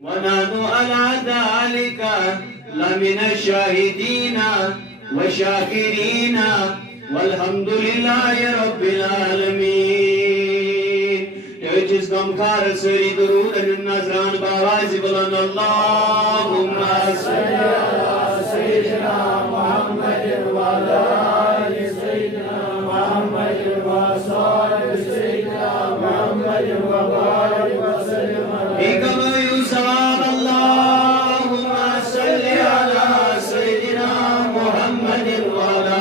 ونحن على ذلك لمن الشاهدين والشاكرين والحمد لله رب العالمين. Teocis gamkar sari durud and nazran bawazi bulan Allahumma salli ala sayyidina Muhammadin wa ala ali sayyidina Muhammadin wa salli sayyidina Muhammadin wa barik wa sallim ala sawab Allahumma salli ala sayyidina Muhammadin wa ala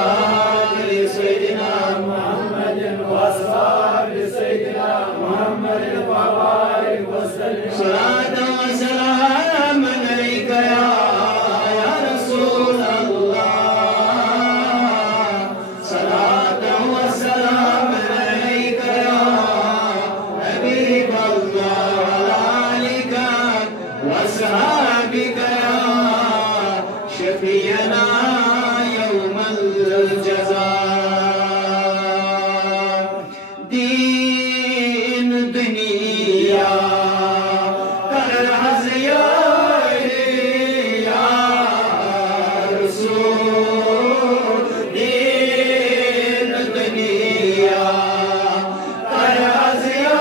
ali sayyidina Muhammadin wa salli sayyidina Muhammadin wa barik wa sallim salatan wa salaman alayka ya Rasul Allah salatan wa salaman alayka ya Habib Allah وأصحابك يا شفيعنا يوم الجزاء. دين دنيا كالعز يا رسول. دين دنيا كالعز يا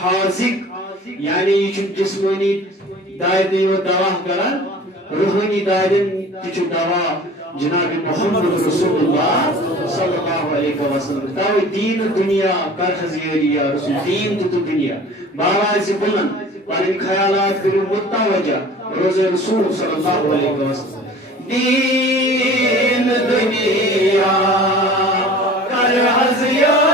حاذق يعني يشوف جسماني دائري ودواه كران روحاني دائرين تشوف دواه جناب محمد رسول الله صلى الله عليه وسلم. تاو دين الدنيا كارخزيري يا رسول دين تتو الدنيا باوازي بلن وان خيالات كريم متوجه روز رسول صلى الله عليه وسلم. دين الدنيا كارخزيري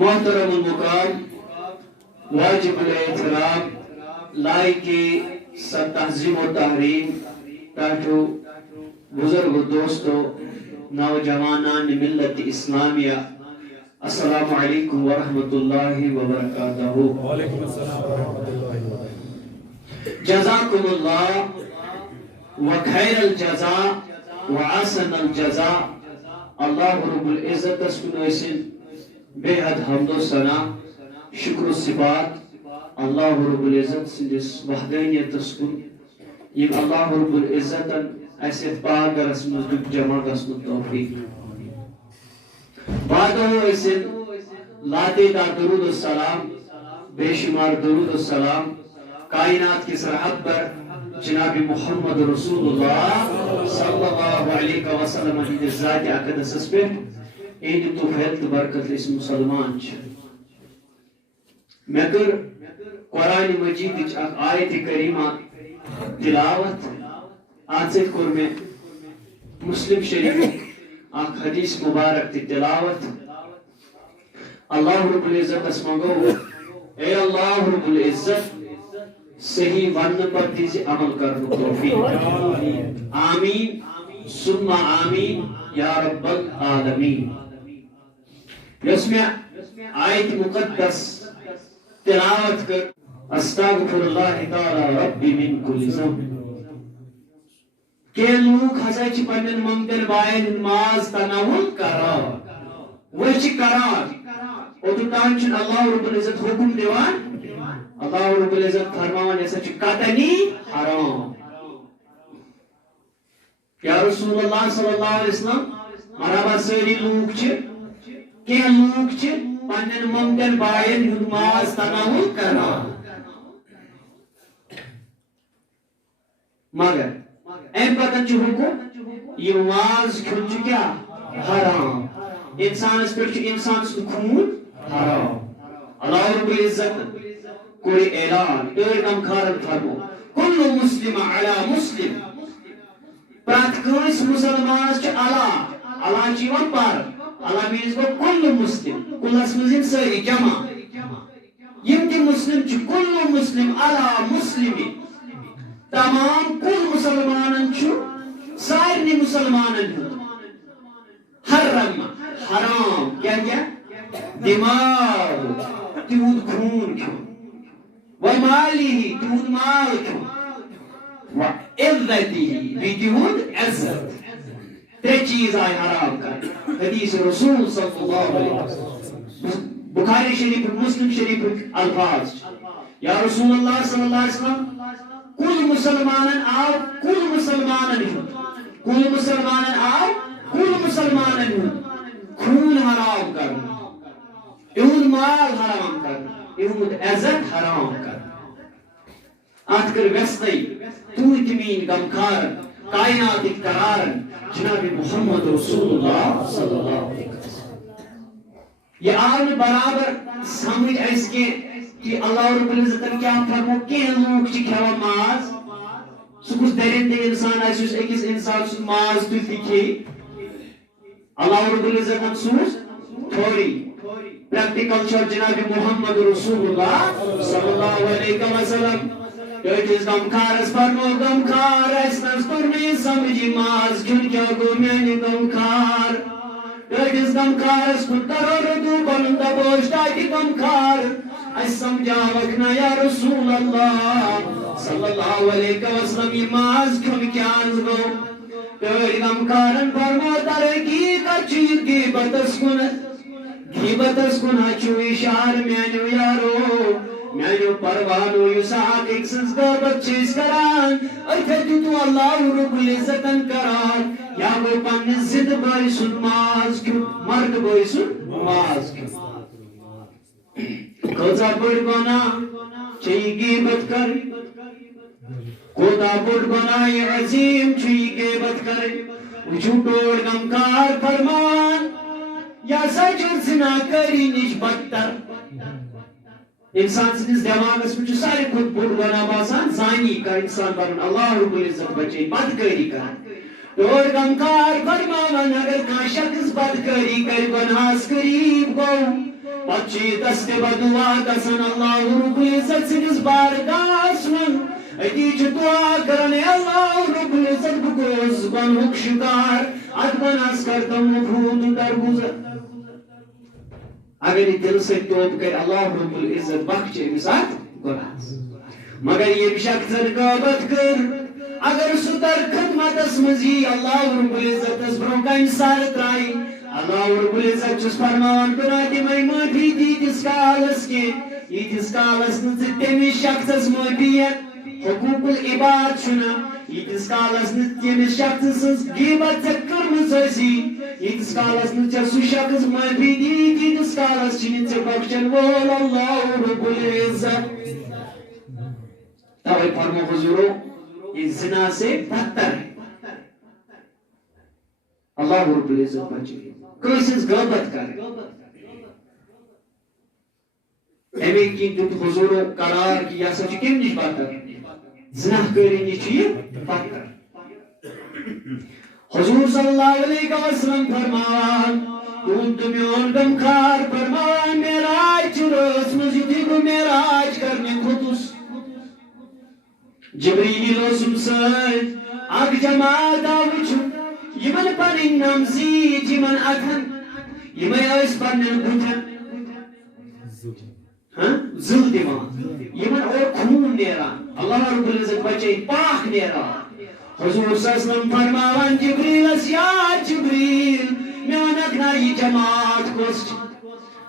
محترم المقام واجب الاحترام لائق تہذیب و تحریم تاٹو بزرگ دوستو نوجوانان ملت اسلامیہ السلام علیکم ورحمۃ اللہ وبرکاتہ. وعلیکم السلام ورحمۃ اللہ وبرکاتہ. جزاکم اللہ وخیر الجزاء وحسن الجزاء. اللہ رب العزت اسکن بے حد حمد و ثنا شکر و صفات اللہ رب العزت سندس وحدانیت اسکن یم اللہ رب العزت اسیت پاک گرس مز جمع گسن توفیق بعدو اسن لاتے دا درود السلام بے شمار درود السلام کائنات کی سرحد پر جناب محمد رسول اللہ صلی اللہ علیہ وسلم ہند ذات اقدس پہ این تو فیلت برکت اس مسلمان میں کر قرآن مجید آیت کریمہ تلاوت آنسل کور میں مسلم شریف آخ حدیث مبارک تی تلاوت. اللہ رب العزت اس منگو اے اللہ رب العزت صحیح ون پر دیزی عمل کرنے توفیق آمین ثم آمین یا رب العالمین. یس میں آیت مقدس تلاوت کر استغفر اللہ تعالی ربی من کل ذنب. کہ لوگ ہسا چھ پنن ممکن بائن نماز تناول کران وہ چھ کران اوتان چھ اللہ رب العزت حکم دیوان اللہ رب العزت فرمان ایسا چھ قطنی حرام. یا رسول اللہ صلی اللہ علیہ وسلم مرحبا ساری لوگ چھ کہ لوگ چھ پنن ممکن بائن نماز تناول کران مگر ایم پتن چھ حکم یہ نماز کھن چھ کیا حرام. انسان اس پر چھ انسان اس خون حرام. اللہ رب العزت کوئی اعلان ایرگم کھارن فرمو کل مسلم علی مسلم پرات کنس مسلمان چھ اللہ چیوان پر اللہ مینز کو کل مسلم کل اسمزین ساری جمع یم تی مسلم چھ کل مسلم علی مسلم تمام کل مسلمانن چھ سارنی مسلمانن حرم حرام کیا کیا دماغ تیود خون کیوں ومالی تیود مال کیوں وعزتی بھی تیود عزت. تے چیز آئی حرام کر حدیث رسول صلی اللہ علیہ وسلم بخاری شریف مسلم شریف الفاظ یا رسول اللہ صلی اللہ علیہ وسلم کل مسلمانن آو کل مسلمانن کل مسلمانن آو کل مسلمانن خون حرام کر اہد مال حرام کر اہد عزت حرام کر. آت کر وسطی تو تمین غمخار کائنات قرار جناب محمد رسول اللہ صلی اللہ علیہ وسلم. یہ آن برابر سمجھ ایس کے کہ اللہ رب العزت کیا فرمو کہ لوگ چھ کھیوان ماز سہ کس درندے انسان آس اکس انسان سن ماز تلتی کھی اللہ رب العزت سوز تھوڑی پریکٹیکل چھ جناب محمد رسول اللہ صلی اللہ علیہ وسلم. جس غمخارس فرمو غمخار اسنس پر میں سمجھی ماز کھن کیا گو میانی غمخار جس غمخارس کن کرو ردو بلند بوشتا کی غمخار اس سمجھاوکنا یا رسول اللہ صلی اللہ علیہ وسلم یہ ماز کھن کیا گو غمخارن فرمو ترکی کچھید غیبتس کن ہچو اشار میانو یارو میانو پروانو یساق ایک سنس غربت چیز کران اتھے تو اللہ رب العزتن کران یا وہ پنی زد بائی سن ماز کیوں مرد بائی سن ماز کیوں کوتا بڑ بنا چاہی غیبت کر کوتا بڑ بنا یہ عظیم چاہی غیبت کر جھوٹوڑ غمخار فرمان یا سجر زنا کری نش بدتر. انسان سنس دماغس میں سارے خود بڑ بنا باسان زانی کا انسان بنن اللہ رب العزت بچے بدکاری کر اور غمخار فرمان اگر کان شخص بدکاری کر گناہس قریب گو پچی دست بدعا گسن اللہ رب العزت سندس بارگاہس من اتی دعا کرن اللہ رب العزت بگوز بنک شکار ات بناس کرتم مفہوم درگزر اگر یہ دل سے توب کرے اللہ رب العزت بخشے مسات گناہ مگر یہ شخص غیبت کر اگر سو در خدمتس مزی اللہ رب العزت اس برو کا انسان ترائی اللہ رب العزت چس فرمان بناتی میں معافی دی تس کالس کے یہ تس کالس نزد تمی شخص اس معافیت حقوق العباد شنا یہ تس کالس نزد تمی شخص اس غیبت چکر مسوسی یہ تس کالس نزد سو شخص معافی دی تس کالس چنین سے بخشن وول اللہ رب العزت توئی فرمو حضورو یہ زنا سے بدتر ہے اللہ رب العزت بچے کیسے غیبت کرے ایویں کی دت حضورو قرار کی یا سچ کیم نش بدتر زنا کری نش یہ بدتر حضور صلی اللہ علیہ وسلم فرمان تم میون غمخار فرمان معراج چرس مسجد کو معراج کرنے خودس جبریل رسول سید اگ جماعت آوچو یمن پنن نمزید یمن اتن یمن ایس پنن بوتن زل دیوان یمن اور خون نیران اللہ رب العزت بچے پاک نیران حضور صلی اللہ علیہ وسلم فرماوان جبریل یا جبریل میون اگنائی جماعت کوست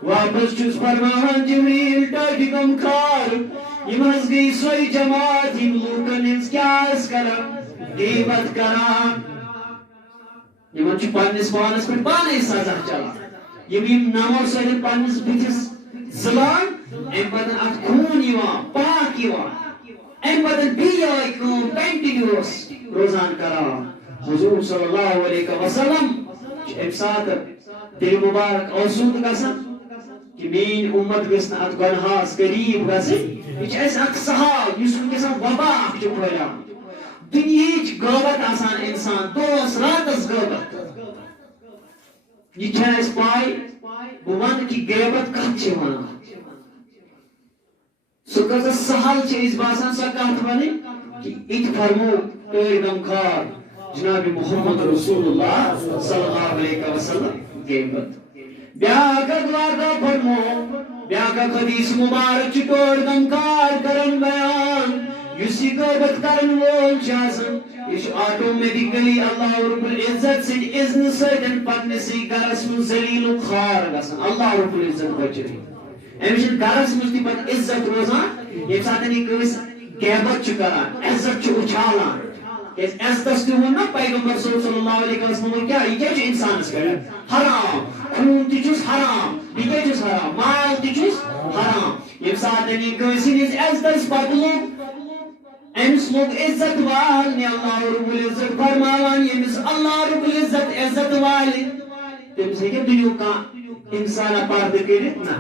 واپس چوز فرماوان جبریل ڈاڈی کم کار یمز گئی سوئی جماعت یم لوکن ہنس کیاس کران غیبت کران یمن چھ پنس پانس پہ پانے سزا چلان یم نمو سۭتۍ پنس بتھس زلان ام پتن ات خون یوان پاک یوان ام پتن بیائی کٲم کنٹینیوس روزان کران حضور صلی اللہ علیہ وسلم ام سات دل مبارک آسود گژھان کہ مین امت گژھِ نہٕ اتھ گۄنہَس قریٖب گژھٕنۍ یہ چھ اک سہال یس ونکس وبا اخ پھہلان دنیاچ غیبت آسان انسان دوس راتس غیبت یہ چھ پائی بہ ون کہ غیبت کت چھ ونان سہ کۭژاہ سہل چھ اس باسان سۄ کتھ ونٕنۍ کہ ات فرمو تٲرۍ غمخار جناب محمد رسول اللہ صلی اللہ علیہ وسلم غیبت بیاکھ واقعہ فرمو بیاکھ حدیث مبارک چھ تور غمخار کرن بیان یس یہ غیبت کرن وول چھ آسان یہ آٹومیٹکلی اللہ رب العزت سٕنٛدِ اذن سۭتۍ پننسٕے گرس منٛز ذلیل و خوار گژھان اللہ رب العزت بچٲیِن أمِس چھُنہٕ گرس منٛز تہِ پتہٕ عزت روزان ییٚمہِ ساتہٕ یہِ کٲنٛسہِ غیبت چھُ کران عزت چھُ اُچھالان کیٛازِ عزتس تہِ ووٚن نا پیغمبر صلی اللہ علیہ وسلم کیٛاہ یہِ کیٛاہ چھُ انسانس کران حرام خوٗن تہِ چھُس حرام یہِ کیٛاہ چھُس حرام مال تہِ چھُس حرام ییٚمہِ ساتہٕ یہِ کٲنٛسہِ ہٕنٛدِس عزتس پتہٕ لوٚگ أمس لوگ عزت والنہِ اللہ رب العزت فرماوان ییٚمِس اللہ رب العزت عزت والہِ تٔمِس ہیٚکہِ دُنیُک کانٛہہ انسانا پردٕ کٔرِتھ نہ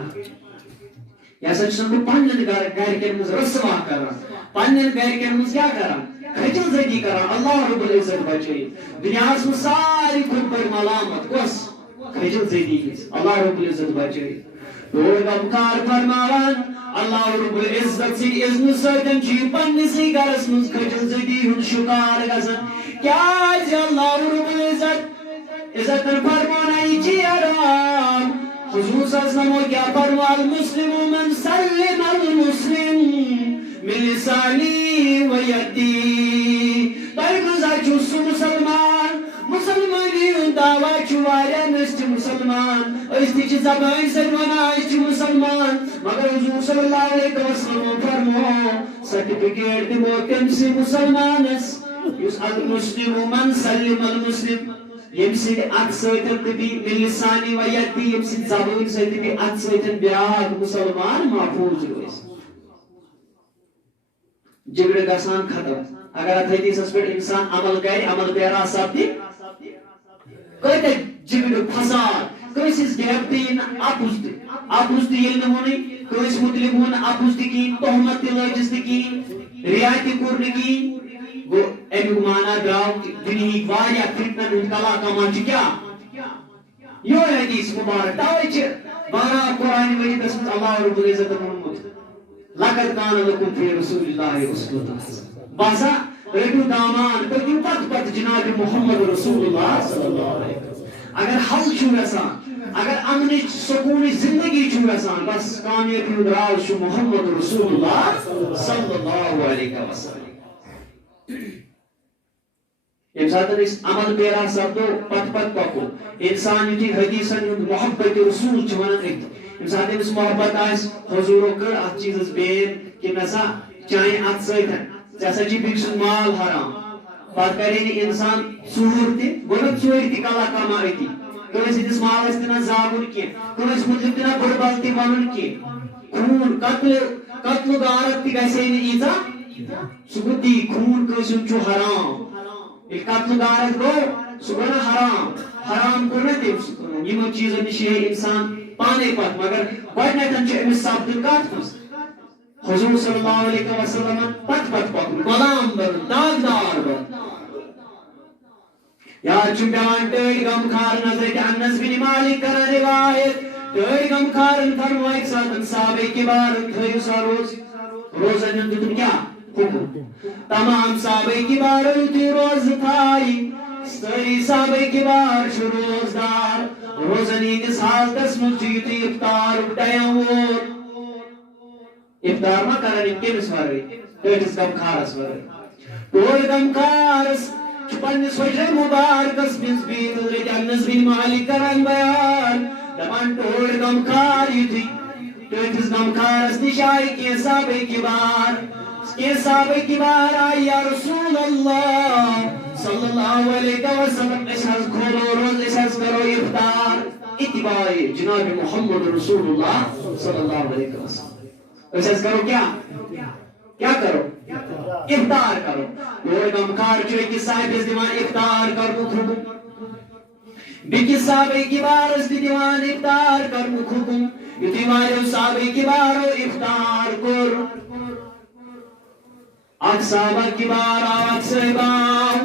یہ ہسا چھُس بہٕ پننٮ۪ن گرِکٮ۪ن منٛز رسوا کران پننٮ۪ن گرِکٮ۪ن منٛز کیٛاہ کران کھجل زدی کران اللہ رب العزت بچٲیِن دُنیاہس منٛز ساروی کھۄتہٕ بٔڑ ملامت کۄس کھجل زدی ہِنٛز اللہ رب العزت بچٲیِن تور غمخار فرماوان اللہ رب العزت سٕنٛدِ اذنہٕ سۭتۍ چھُ یہِ پننسٕے گرس منٛز کھجل زدی ہُنٛد شکار گژھان کیٛازِ اللہ رب العزت عزتن فرمانا یہِ چھِ حرام حضور صلی اللہ علیہ وسلم کیا فرمایا المسلم من سلم المسلم من لسانی و یدی تۄہہِ کۭژاہ چھُو سُہ مسلمان مسلمٲنی ہُنٛد دعوا چھُ واریاہ أسۍ چھِ مسلمان أسۍ تہِ چھِ زبٲنۍ سۭتۍ ونان أسۍ چھِ مسلمان مگر حضور صلی اللہ علیہ وسلم فرمو سرٹیفکیٹ دِمو تٔمسٕے مسلمانس یُس المسلم من سلم المسلم یم سۭتۍ اتھ سۭتۍ تہِ بیٚیہِ من لسانی و یدی یم سۭتۍ زبٲنۍ سۭتۍ تہِ بیٚیہِ اتھ سۭتۍ بیٛاکھ مسلمان محفوظ روزِ جگڑٕ گژھان ختم اگر اتھ حدیثس پٮ۪ٹھ انسان عمل کرِ عمل پیرا سپدِ کۭتیاہ جگڑٕ فساد کٲنٛسہِ ہٕنٛز گیپ تہِ یی نہٕ اپُز تہِ ییٚلہِ نہٕ ووٚنُے کٲنٛسہِ مُتعلق ووٚن نہٕ اپُز تہِ کِہیٖنۍ تہمت تہِ لٲجِس نہٕ کِہیٖنۍ ریا تہِ کوٚر نہٕ کِہیٖنۍ گوٚو امیُک معنی درٛاو دُنہِکۍ واریاہ فتنن ہُنٛد کلا کمان چھُ کیٛاہ یہ حدیث مبارک توے بارہ قرآن مجیدس مز اللہ رب العزت ونمت لقد کان لکم فی رسول اللہ اسوۃ حسنہ باسا رٹو دامان پکیو پت پت جناب محمد رسول اللہ صلی اللہ علیہ وسلم اگر حل چھو یژان اگر امن سکون زندگی چھو یژان بس کامیابی راز چھو محمد رسول اللہ صلی اللہ علیہ وسلم یم سات عمل پیرا سپدو پت پت پکو انسان یتھی حدیثن محبت رسول چھ ونان یم سات امس محبت آس حضورو کر ات چیزس بین کہ نسا چاہے ات سۭتۍ ژےٚ چھ بیٚکہِ سُنٛد مال حرام پتہٕ کرے نہٕ انسان ژوٗر تہِ گوٚو نہ ژوٗرِ تہِ کلا کما أتی کٲنٛسہِ ہٕنٛدِس مالس تہِ نہ زاگُن کینٛہہ کٲنٛسہِ مُتعلِق تہِ نہ بُرٕ تہِ ونُن کینٛہہ خوٗن قتلُک عادت تہِ گژھِ ہے نہٕ ییٖژاہ سُہ گوٚو تی خوٗن کٲنٛسہِ ہُنٛد چھُ حرام ییٚلہِ قتلُک عادت گوٚو سُہ گوٚو نہ حرام کوٚر نہ تٔمۍ سُہ یِمن چیٖزن نِش ہے انسان پانے پتھ مگر گۄڈٕنیٚتھ چھُ أمِس سپدُن کتھ منٛز حضور صلی اللہ علیہ وسلم پت پت پکن غلام بن داغدار بن یاد چھُ پیوان ٹٲڑۍ غمخار حضرت انس بن مالک کران روایت ٹٲڑۍ غمخارن فرمو اکہِ ساتہٕ صحابہ کبارن تھٲیِو سا روزن ہُنٛد دیُتُن کیاہ حکم تمام صحابہ کبارو یُتھُے روزٕ تھایہِ سٲری صحابہ کبار چھِ روزدار روزن ہٕنٛدِس حالتس منٛز چھُ یُتھُے افطارُک ٹایم ووت افطار ما کران کمس ورٲے ٹٲٹھِس غمخارس ورٲے ٹوڑ غمخارس چھ پننِس حجرے مبارکس منٛز بِہِتھ حضرت انس بن مالک کران بیان دپان ٹوڑ غمخار یُتھُے ٹٲٹھِس غمخارس نِش آیہِ کینٛہہ صحابہ کبار آیہِ یا رسول اللہ صلی اللہ علیہ وسلم أسۍ حظ کھولو روز أسۍ حظ کرو افطار اتباع جناب محمد رسول اللہ صلی اللہ علیہ وسلم أسۍ حظ کرو کیا کرو افطار کرو ٹوڑ غمخار چھُ أکِس صاحبس دِوان افطار کرنُک حکم بیٚکِس صحابہ کبارس تہِ دِوان افطار کرنُک حکم یُتھُے واریاہو صحابہ کبارو افطار کوٚر اکھ صحابہ کبار آو اکھ صٲحب آو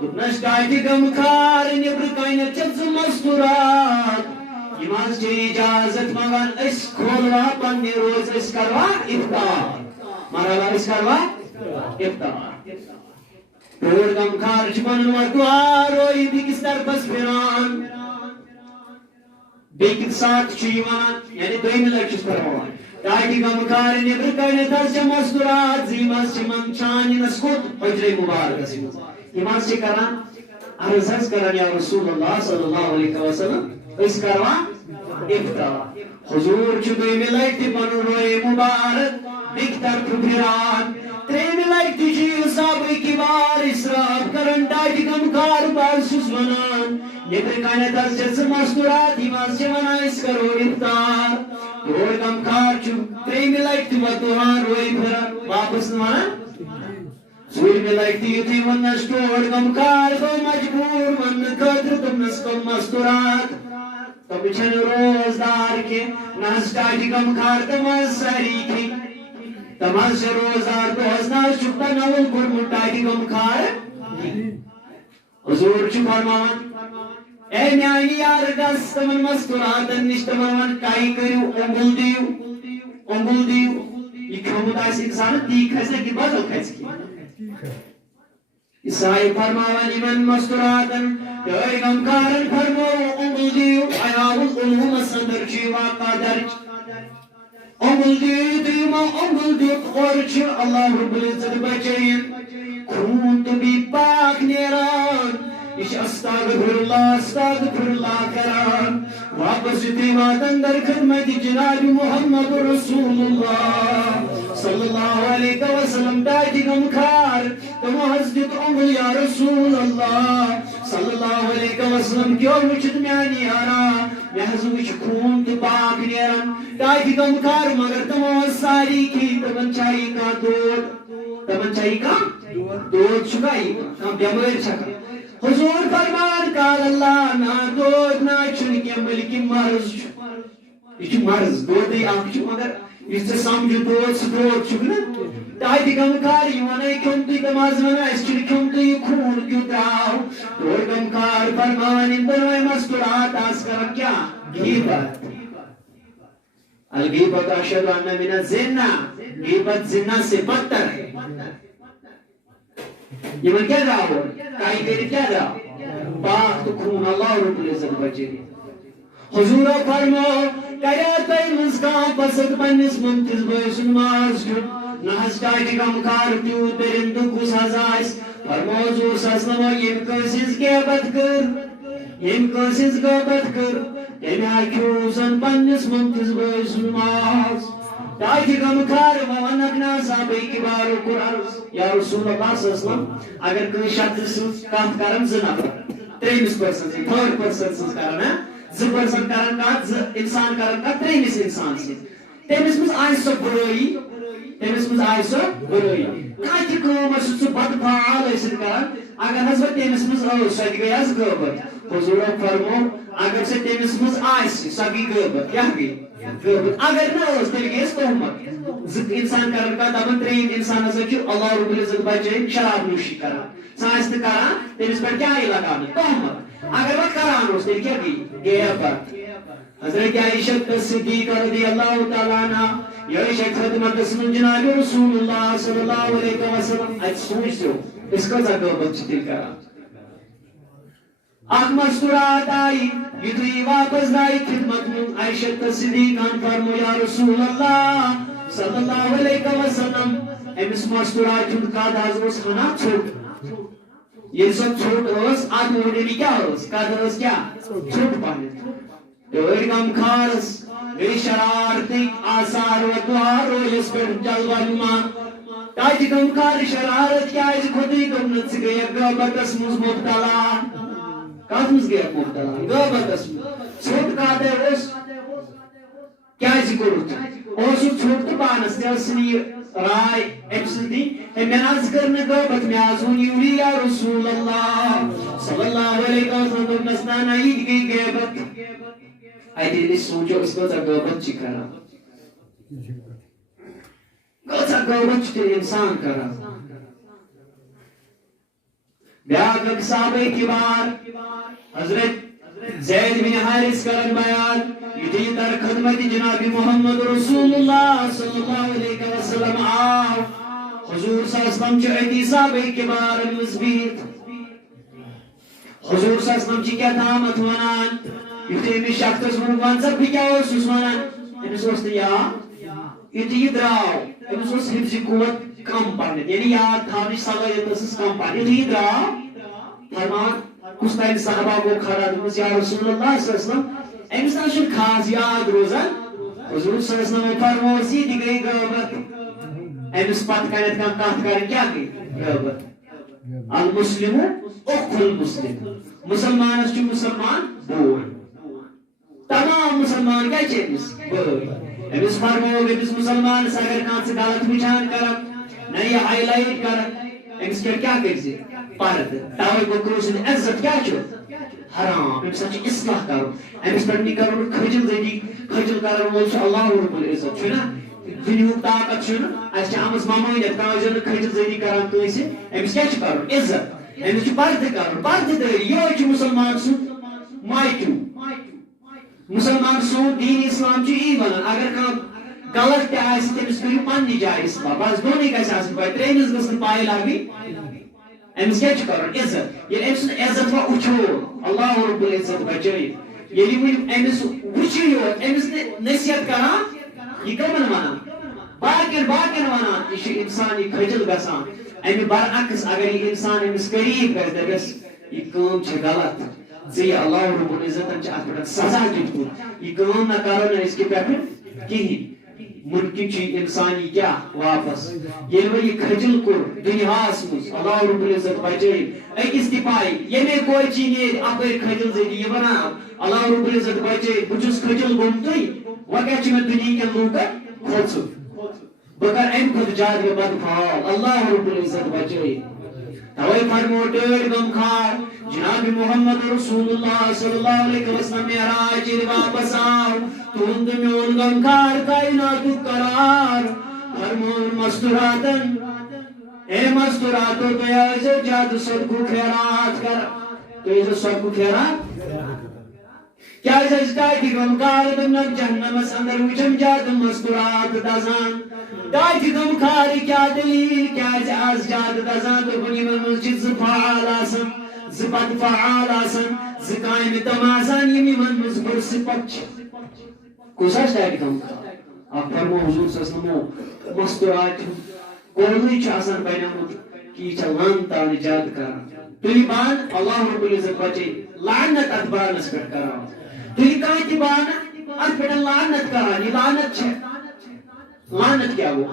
دوٚپنس ٹاٹہِ غمخار نیٚبرٕ کَنٮ۪تھ چھَکھ ژٕ مستوٗرات یِم حظ چھِ اجازت منگان أسۍ کھولوا پننہِ روز أسۍ کروا افطار مرحبا أسۍ کروا افطار ٹوڑ غمخار چھُ پنُن وۄٹہٕ بیٚکِس طرفس پھِران بیٚکہِ ساتہٕ چھُ یہِ ونان یعنی دوٚیمہِ لٹہِ چھُس فرماوان ٹاٹہِ غمخار نیٚبرٕ کَنٮ۪تھ حظ چھےٚ مستوٗرات زِ یِم حظ چھِ منٛدچھان یِنس کوٚت حجرے مُبارکس منٛز یِم حظ چھِ کران عرض حظ کران یا رسول اللہ صلی اللہ علیہ وسلم أسۍ کروا افطار حضور چھُ دوٚیمہِ لٹہِ تہِ پنُن روے مُبارک بیٚکہِ طرفہٕ پھِران ترٛیٚیمہِ لٹہِ تہِ چھُ یہِ صحابہ کبار اصرار کران ٹاٹہِ غمخار بہٕ حظ چھُس ونان نیٚبرٕ کَنٮ۪تھ حظ چھےٚ ژٕ مستوٗرات یِم حظ چھِ ونان أسۍ کرو افطار ٹوڑ غمخار چھُ ترٛیٚیمہِ لٹہِ تہِ وۄتھان روے پھِران واپس نہٕ ونان ژوٗرمہِ لٹہِ تہِ یُتھُے ووٚننس ٹوڑ غمخار گوٚو مجبوٗر وننہٕ خٲطرٕ دوٚپنس کم مستوٗرات تم چھنہٕ روزدار کینٛہہ نہ حظ ٹاٹہِ غمخار تم حظ سٲری کینٛہہ تم حظ چھِ روزدار دۄہس نہ حظ چھُکھ تناوُل کوٚرمُت ٹاٹہِ غمخار حضور چھُ فرماوان اے میانہِ یارٕ گژھ تمن مستوٗراتن نِش تمن ون ٹاے کٔرِو اوٚنگُل دِیِو یہِ کھیوٚمُت آسہِ انسانن تی کھسہِ نہ کہِ بدل کھسہِ کینٛہہ عیسائی فرماوان یِمن مستوٗراتن ٹٲڑۍ غمخارن فرمو اوٚنگُل دِیِو عیاوُل علوٗمس اندر چھُ یہِ واقعہ درج اوٚنگُل دِیِو یُتھُے یِمو اوٚنگُل دیُت اورٕ چھُ اللہ رب العزت بچٲیِن خوٗن تہٕ بیٚیہِ پاک نیران یہ استغفر اللہ کران واپس یُتھُے واتن در خدمت جناب محمد رسول اللہ صلی اللہ علیہ وسلم ٹاٹہِ غمخار تمو حظ دیُت اوٚنگُل یا رسول اللہ صلی اللہ علیہ وسلم کیو وٕچھِتھ میانہِ یارا مےٚ حظ وٕچھ خوٗن تہٕ پاک نیران ٹاٹہِ غمخار مگر تمو حظ ساری کھیٚیہِ تمن چھا یہِ کانٛہہ دود چھُکھا یہِ کانٛہہ بٮ۪مٲرۍ چھکھا حضور فرمان قال اللہ نا دود نا چھُنہٕ کینٛہہ بلکہِ مرض چھُ یہِ چھُ مرض دودٕے اکھ چھُ مگر اس سے سمجھو دود سدود چھکنا تاہی گم کار یوانا کیوں تو نماز منا اس چلی کیوں تو یہ خون کیوں تراؤ اور گم کار فرمان ان دنوائے مسکرات آس کرم کیا غیبت الغیبت اشد ان من الزنا غیبت زنا سے بدتر ہے یہ من کیا جاؤ کائی دیر کیا جاؤ پاک تو خون اللہ رب العزت بچے حضور فرمو کریا تئی مسکان پسند پنس منتظ بوس نماز نہس ٹاٹی کم کار تیو پرندو کس ہزائس فرمو حضور سسلمو یم کنسز غیبت کر یم کنسز غیبت کر تم ہیکو زن پنس منتظ بوس نماز ٹاٹی کم کار ونک نا صحابہ کبارو قرآن یا رسول اللہ صلی اللہ علیہ وسلم اگر کوئی شخص سن کام کرن زنا 3% 3% کرنا 2% کرن کا انسان کرن کا 3 انسان سے تمس مز آئی سو برائی تمس مز آئی سو برائی کانچ کام سو بد فعال ٲسِتھ کران اگر حضرت تمس مز سۄ تہِ گٔے حظ غٲبت حضور فرمو اگر سے تمس مز آسہِ سۄ گٔے غٲبت کیٛاہ گٔے غٲبت اگر نہٕ ٲس تیٚلہِ گٔیَس تہمت 2 انسان کرن کا دپان 3 انسان ہسا چھُ اللہ رب العزت بچٲیِن شراب نوشی کران سُہ آسہِ نہٕ کران تٔمِس پٮ۪ٹھ کیٛاہ یی لگاونہٕ تہمت اگر وہ کران اوس تیٚلہِ کیٛاہ گٔے غیبت حضرت عائشہ صدیقہ رضی اللہ تعالیٰ عنہ یہ خدمت من جناب رسول اللہ صلی اللہ علیہ وسلم ات سوچو اس کا غیبت چھ تیل کران اخ مسکرات آئی یتھُے واپس آئی خدمت من عائشہ صدیقہ فرمو یا رسول اللہ صلی اللہ علیہ وسلم امس مسکرات ہند قد حض اوس ہنا ژھوٹ یہ سب ژھوٹ ٲس اتھ موڈنی کیا ٲس قد ٲس کیا ژھوٹ پہن تٔڑۍ غم خارس گٔے شرارتٕکۍ آثار و دُعا رویس پٮ۪ٹھ جلوہ نُما تتہِ غم خار شرارت کیازِ کھوٚتُے دوٚپنہٕ ژٕ گٔیَکھ غٲبتس منٛز مُبتلا کتھ منٛز گٔیَکھ مُبتلا غٲبتس منٛز ژھوٹ کتھ اوس کیازِ کوٚرُتھ اوسُکھ ژھوٹ تہٕ پانس تہِ ٲس نہٕ یہِ راے أمۍ سٕنٛز دِنۍ ہے مےٚ نہ حظ کٔر نہٕ غٲبت مےٚ حظ ووٚن یوٗری یا رسول اللہ صلی اللہ علیہ وسلم دوٚپنس نہ نہ یہِ تہِ گٔے غیبت اتہِ ییٚلہِ أسۍ سونٛچو أسۍ کۭژاہ غٲبت چھِ کران کۭژاہ غٲبت چھُ تیٚلہِ اِنسان کران بیٛاکھ اکھ صحابہ کِبار حضرت زید بن حارث کرن بیان یُتھُے یہِ در خدمت جناب محمد رسول اللہ صلی اللہ علیہ وسلم آو حضور صلی اللہ علیہ وسلم چھِ أتی صحابہ کِبارن منٛز بِہِتھ حضور صلی اللہ علیہ وسلم چھِ کیٛاہ تامتھ ونان یُتھُے أمِس شخصس ووٚن وَن سا بہٕ کیٛاہ اوسُس ونان أمِس اوس نہٕ یاد یُتھُے یہِ درٛاو أمِس اوس حفظِ قوت کم پرنہِ یعنی یاد تھاونٕچ صلٲحیت ٲسٕس کم پرنہِ یُتھُے یہِ درٛاو فرمان کُس تانۍ صحابہ گوٚو کھڑا دوٚپمَس یا رسول اللہ صلی اللہ علیہ وسلم أمِس نہ چھُنہٕ خاص یاد روزان حضور صلی اللہ علیہ وسلم فرمووس یہِ تہِ گٔے غٲبت أمِس پتہٕ کَرٮ۪تھ کانٛہہ کتھ کرٕنۍ کیٛاہ گٔے غٲبت المسلم اخو المسلم مسلمانس چھُ مُسلمان بوے تمام مسلمان کیا چھِ أمِس بٲے أمِس فرموو أمِس مسلمانس اگر کانٛہہ ژٕ غلط وٕچھان کران نہ یہِ ہاے لایٹ کران أمِس پٮ۪ٹھ کیٛاہ کٔرۍ زِ پردٕ تَوَے گوٚو کٲنٛسہِ عزت کیٛاہ چھُ حرام أمِس چھُ اصلاح کرُن أمِس پٮ۪ٹھ نہٕ کرُن کھٔجِل زٔدی کھٔجِل کرن وول چھُ اللہ رب العزت چھُنہ دُنیہُک طاقت چھُنہٕ اَسہِ چھِ آمٕژ ممٲنیت کانٛہہ چھُنہٕ کھٔجِل زٔدی کران کٲنٛسہِ أمِس کیٛاہ چھُ کرُن عزت أمِس چھُ پردٕ کرُن پردٕ دٲری یِہوے چھُ مُسلمان سُنٛد مایٹوٗ مسلمان سون دین اسلام چھُ یی ونان اگر کانٛہہ غلط تہِ آسہِ تٔمِس کٔرِو پننہِ جایہِ اصلاح بس دۄنٕے گژھِ آسٕنۍ پاے ترٛیٚیِمِس گٔژھ نہٕ پاے لگٕنۍ أمِس کیٛاہ چھُ کرُن عزت ییٚلہِ أمۍ سُنٛد عزت وۄنۍ وٕچھو اللہ رب العزت بچٲیِتھ ییٚلہِ وۄنۍ أمِس وٕچھِ یوت أمِس نہٕ نصیحت کران یہِ کٕمن ونان باقین ونان یہِ چھُ انسان یہِ کھٔجِل گژھان امہِ برعکس اگر یہِ انسان أمِس قریٖب گژھِ دپٮ۪س یہِ کٲم چھِ غلط ژےٚ اللہ رب العزتن چھِ اتھ پٮ۪ٹھ سزا دیُتمُت یہِ کٲم نہ کرو نہٕ أزکہِ پٮ۪ٹھٕ کِہیٖنۍ ممکن چھُ انسان یہِ کیٛاہ واپس ییٚلہِ وۄنۍ یہِ کھٔجِل کوٚر دُنیاہس منٛز اللہ رب العزت بچٲیِن أکِس تہِ پاے ییٚمے کوچی نیرِ اپٲرۍ کھٔجِل ذٔریعہٕ یہِ ونان اللہ رب العزت بچٲیِن بہٕ چھُس کھٔجِل گوٚمتُے وۄنۍ کیٛاہ چھُ مےٚ دُنہیٖکٮ۪ن لوٗکن کھوژُن بہٕ کرٕ امہِ کھۄتہٕ زیادٕ بد فعال اللہ رب العزت بچٲیِن توے فرمو ڈیڑھ غم خار جناب محمد رسول اللہ صلی اللہ علیہ وسلم معراج واپس آو تہند میون غم خار کائنات قرار فرمون مستوراتن اے مستوراتو تو جاد صدقو خیرات کر تو صدقو خیرات کیا داتی غم خار دمن جہنمس اندر وچم جاد مستورات دزان داتی غم خار کیا دلیل کیا آز جاد دزان تو بنی من زفعال آسن زبد فعال آسن زقائم تمازان یمی من مزبر سپچ کساش داتی غم خار آپ فرمو حضور صلی اللہ علیہ وسلم مستورات قولوی آسان بینامت کی لان تان ایجاد کران تھی بان اللہ رب العزت بچے لعنت ات بانس پہ کران تھی کان تہ بان ات پہ لعنت کران یہ لعنت لعنت کیا گو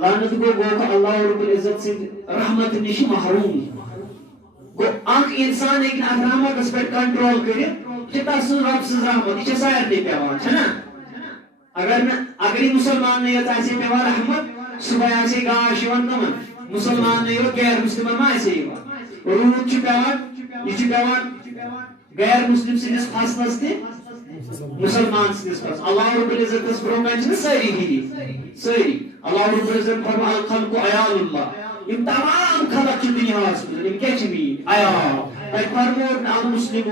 لعنت گو کہ اللہ رب العزت سے رحمت نش محروم گو اخ انسان ایک رحمت پہ کنٹرول کرتا سن رب سن رحمت یہ سارے پیوان چھنا اگر یہ مسلمان نہیں ہوتا ایسے پیوان رحمت صبح ایسے گاش تمن مسلمان نہیں ہو غیر مسلم ما ایسے روت پیوان یہ پیوان غیر مسلم سندس فصلس تہ مسلمان سندس فصل اللہ رب العزت برو کن ساری ہی ساری اللہ رب العزت فرما الخلق عیال اللہ یم تمام خلق دنیا یم کیا مین عیال تک فرمو المسلم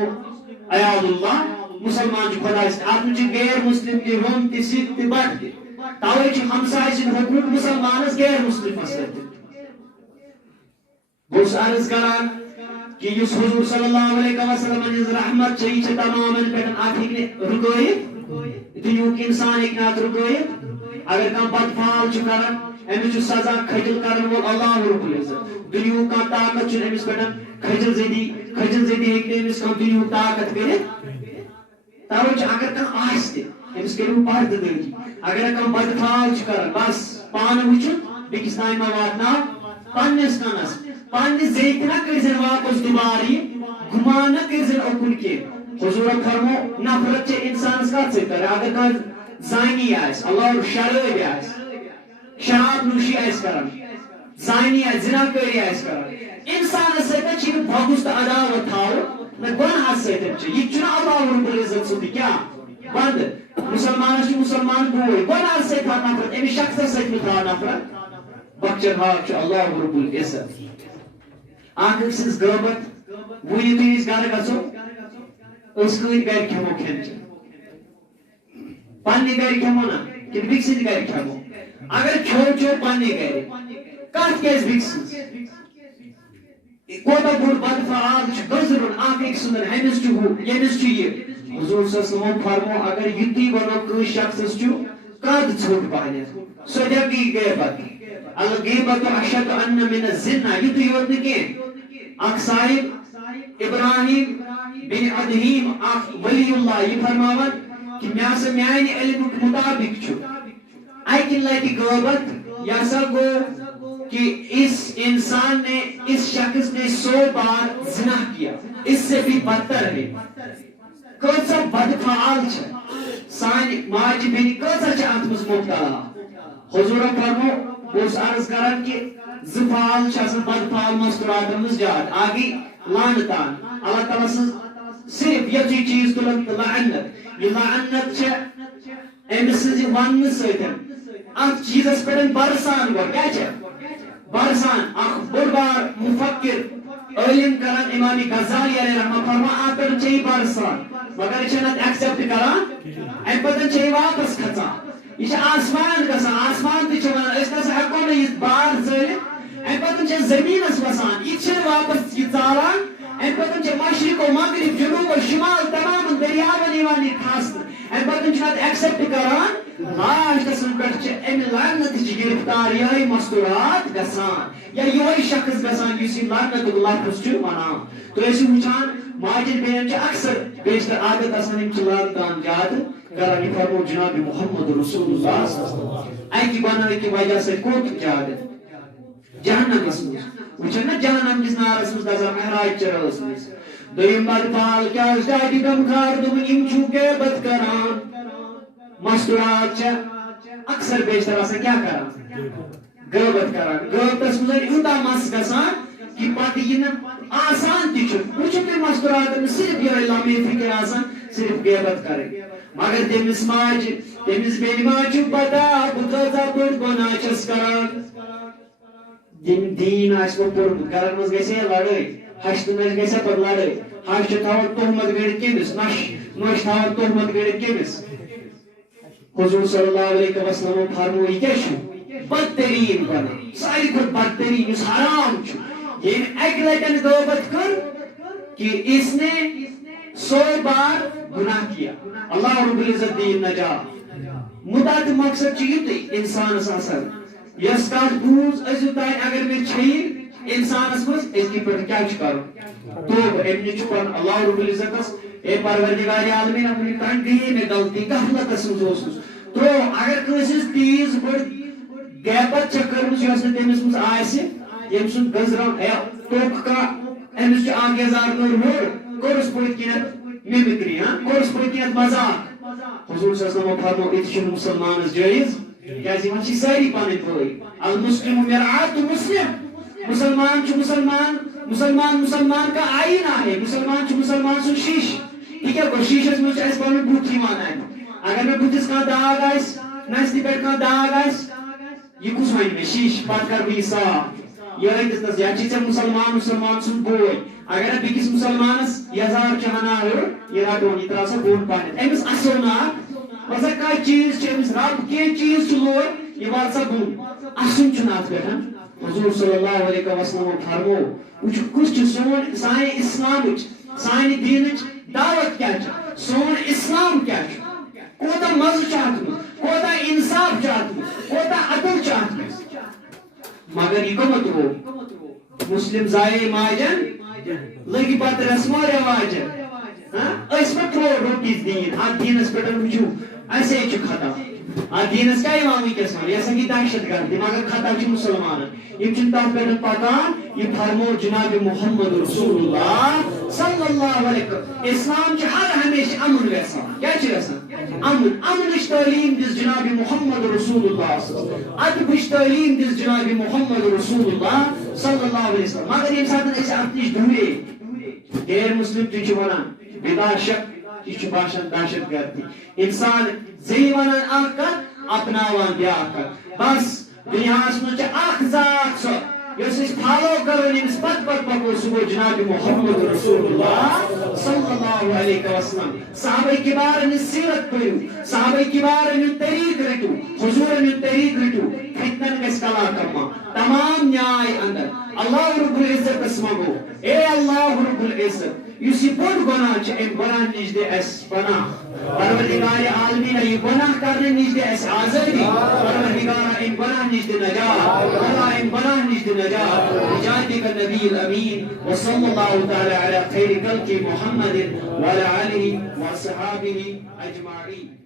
عیال اللہ مسلمان خدا ات غیر مسلم تہ روم تہ سکھ تہ بٹ تہ توے ہمسائے سن حقوق مسلمانس غیر مسلمس سۭتۍ بہت عرض کران کہ اس حضور صلی اللہ علیہ وسلم ہز رحمت یہ تمام پہ ات رکوت دنیک انسان ہیٚکہِ نہٕ ات رکوت اگر کانٛہہ بدفعال کران امس سزا کھجل کرن وول اللہ رب العزت دنیک کانٛہہ طاقت چھ امس پہ کھجل زدی ہیٚکہِ نہٕ امس کانٛہہ دنیک طاقت کٔرِتھ توے اگر کانٛہہ آسہِ تہِ امس کٔرِو پردٕ دٲری اگر کانٛہہ بدفعال کران بس پانہٕ وٕچھُن بیٚکِس تانۍ ما واتناو پننس کنس پنہ زیت نہ کرزن واپس دوبارہ گمان نہ کرزن اوکن کی حضور فرمو نفرت چھ انسانس کت سی کرے اگر کان زانی آس اللہ شراب آس شراب نوشی آس کران زانی آس زناکاری آس کران انسان سۭتۍ چھ بغض تہٕ عداوت تھاو نہ گناہس سۭتۍ چھ یہ چھُنہٕ اللہ رب العزت سُنٛد کیا بند مسلمانس چھ مسلمان بوے گناہس سۭتۍ تھاو نفرت أمس شخصس سۭتۍ تھاو نفرت بخشن ہاک اللہ رب العزت اخ سنس غیبت ونی تھی گھر گھو اس کت گھر کھمو کھین پنہ گھر کھمو نا کہ بیک سند گھر کھمو اگر کھو پنہ گھر کت کیس بیک سن کوتا بوڑ بدفعال گزرن اخ سندن امس یمس یہ حضور صلی اللہ علیہ وسلم فرمو اگر یتی بنو کس شخص قد ژھوٹ پہن سو دگی غیبت الغیبت اشد ان من الزنا یتی یوت نکی اخ صاحب ابراہیم بن ادہیم اخ ولی اللہ یہ فرماون کہ میاسا میانی علم مطابق چھو ایکن لائٹی غیبت یا سا گو کہ اس انسان نے اس شخص نے 100 بار زنا کیا اس سے بھی بدتر ہے کیسا بدفعال سان ماج بین کیسا اتمس مبتلا حضور فرمو اس عرض کران کہ زفعال بدفعال مستورات مز جات آگے لعنتان اللہ تعالیٰ صرف یہ چیز تلن لعنت یہ لعنت امس سن ون ست ات چیزس پہ برسان گو کیا برسان اخ بڑ بار مفکر علم کران امام غزالی علیہ رحمہ فرما ات پہ برسان مگر یہ ایکسپٹ کران ام پتہ واپس کھسان یہ آسمان گسان آسمان تہ ہیکو نا یہ بار ژٲلِتھ ام پتہ زمینس وسان یہ واپس یہ ژالان ام پتہ مشرق و مغرب جنوب و شمال تمام دریاون یوان یہ کھسنہٕ ام پتہ ایکسپٹ کران لاسٹس پہ ام لعنت گرفتار یہ مستورات گسان یا یہ شخص گسان اس لعنت لفظ ونان تو وچان ماجد بین اکثر بیشتر عادت آسان لعنتان زیادہ کران یہ فرمو جناب محمد رسول اللہ صلی اللہ علیہ وسلم اکی بنانے کی وجہ سے کوت زیادہ جہنم اس میں وچھن نا جہنم کس نارس مز گژھان محراج چرس مز دویم بدفعال کیا دادی غمخار دوٚپُن یِم چھُو غیبت کران مستورات اکثر بیشتر آسان کیا کران غیبت کران غیبتس مز یوتاہ مس گژھان کہ پتہ یہ آسان تھی وچھو تھی مستورات صرف یہ لمحے فکر آسان صرف غیبت کریں مگر تمس ماج تمس بین ماج پتہ بہ کۭژاہ بٔڑ گۄناہ چھس کران دین آسہِ پوٚرمُت گرن منٛز گژھِ ہے لڑٲے ہشتہٕ نش گژھِ ہے پتہٕ لڑٲے ہش چھِ تھاوان تہمت گٔڑِتھ کٔمِس نۄش تھاوان تہمت گٔڑِتھ کٔمِس حضور صلی اللہ علیہ وسلم فرمو یہ کیا چھُ بدترین گناہ ساروی کھۄتہٕ بدترین یُس حرام چھُ ییٚمۍ اکہِ لٹہِ غٲبت کٔر کہ اس نے 100 بار گناہ کیا اللہ رب العزت دین نجات مدعا تہٕ مقصد چھُ یُتُے انسانس آسان یس کتھ بوٗز أزیُک تانۍ اگر مےٚ چھیٚیہِ انسانس منٛز أزکہِ پٮ۪ٹھ کیٛاہ چھُ کرُن توبہ أمۍ نِش چھُ پنُن اللہ رب العزتس اے پروردگار عالمین وُنیُک تانۍ گٔیے مےٚ غلطی غفلتس منٛز اوسُس تو اگر کٲنٛسہِ ہٕنٛز تیٖژ بٔڑ غیبت چھےٚ کٔرمٕژ یۄس نہٕ تٔمِس منٛز آسہِ ییٚمہِ سُنٛد گٔنٛزراوُن اے ٹوٚک کانٛہہ أمِس چھُ اکھ یزار نٔر ووٚر کوٚرُس پٔتۍ کِنٮ۪تھ مِمِکری کوٚرُس پٔتۍ کِنٮ۪تھ مزاق حضور صلی اللہ علیہ وسلم فرمو یِتہِ چھُنہٕ مُسلمانس جٲیِز کیٛازِ یِمن چھِ سٲری پنٕنۍ بٲے المسلم مرآت مسلم مسلمان چھُ مسلمان کا آئینہ ہے مسلمان چھُ مسلمان سُنٛد شیٖشہٕ یہِ کیٛاہ گوٚو شیٖشس منٛز چھُ اَسہِ پنُن بُتھ یِوان اَتھِ اگر مےٚ بُتھِس کانٛہہ داغ آسہِ نستہِ پٮ۪ٹھ کانٛہہ داغ آسہِ یہ کُس وَنہِ مےٚ شیٖشہٕ پتہٕ کرٕ بہٕ یہِ صاف یِہوٚے دِژنس یا چھِ ژےٚ مسلمان سُنٛد بوے اگر بیٚکِس مسلمانس یزار چھِ ہنا ہیوٚر یہِ رٹون یہِ تراو سا بوٚن پننِس أمِس اصل ناو باسا کانٛہہ چیٖز چھُ أمِس رب کینٛہہ چیٖز چھُ لوے یہِ وال سا بوٚن اَسُن چھُنہٕ اتھ پٮ۪ٹھ حضور صلی اللہ علیہ وسلم فرمو وٕچھ کُس چھُ سانہِ اسلامٕچ سانہِ دیٖنٕچ دعوت کیٛاہ چھِ سون اسلام کیٛاہ چھُ کوتاہ مزٕ چھُ اتھ منٛز کوتاہ انصاف چھُ اتھ منٛز کوتاہ عدل چھُ اتھ منٛز مگر یہِ کٕمو ترٛوو مسلم زایے ماجن لٔگۍ پتہٕ رسمو رٮ۪واجن أسۍ ما ترٛوو رۄپیس دیٖن اتھ دیٖنس پٮ۪ٹھ وٕچھو اسے چھُ خطا اتھ دیٖنس کیٛاہ یِوان وٕنکیٚس وننہٕ یہِ ہسا گٔے دہشت گردی مگر خطا چھُ مُسلمانن یِم چھِنہٕ تتھ پٮ۪ٹھ پکان یہِ فرمو جناب محمد رسول اللہ صلی اللہ علیہ وسلم اسلام چھُ ہر ہمیشہ امن یژھان کیٛاہ چھُ یژھان امنٕچ تعلیٖم دِژ جناب محمد رسول اللہ ادبٕچ تعلیٖم دِژ جناب محمد رسول اللہ صلی اللہ علیہ وسلم مگر ییٚمہِ ساتہٕ أسۍ اتھ نِش دوٗرے غیر مسلم تہِ چھِ ونان بِلا شک یہ چھُ باسان دہشت گردی انسان زی ونان اکھ کتھ اپناوان بیاکھ کتھ بس دُنیاہس منٛز چھِ اکھ ذات سۄ یۄس أسۍ فالو کرو ییٚمِس پتہٕ پکو سُہ گوٚو جناب محمد رسول اللہ صلی اللہ علیہ وسلم صحابہ کبار ہٕنٛز سیرت پٔرِو صحابہ کبار ہٕنٛدۍ طریٖق رٔٹِو حضور ہٕنٛدۍ طریٖق رٔٹِو فتنن گژھِ کلا کما تمام نیاے اندر اللہ رب العزتس منگو اے اللہ رب العزت یُس یہِ بوٚڑ گۄناہ چھُ امہِ گۄناہ نِش دِ اَسہِ پناہ پروردگار عالمیٖنہ یہِ گۄناہ کرنہٕ نِش دِ اَسہِ آزٲدی پروردگارا امہِ گۄناہ نِش دِ نجات خدا امہِ گۄناہ نِش دِ نجات بجاتِکَ نبی الامین وصلی اللہ تعالی علی خیر خلق محمد وعلی آلہ وصحابہ اجمعین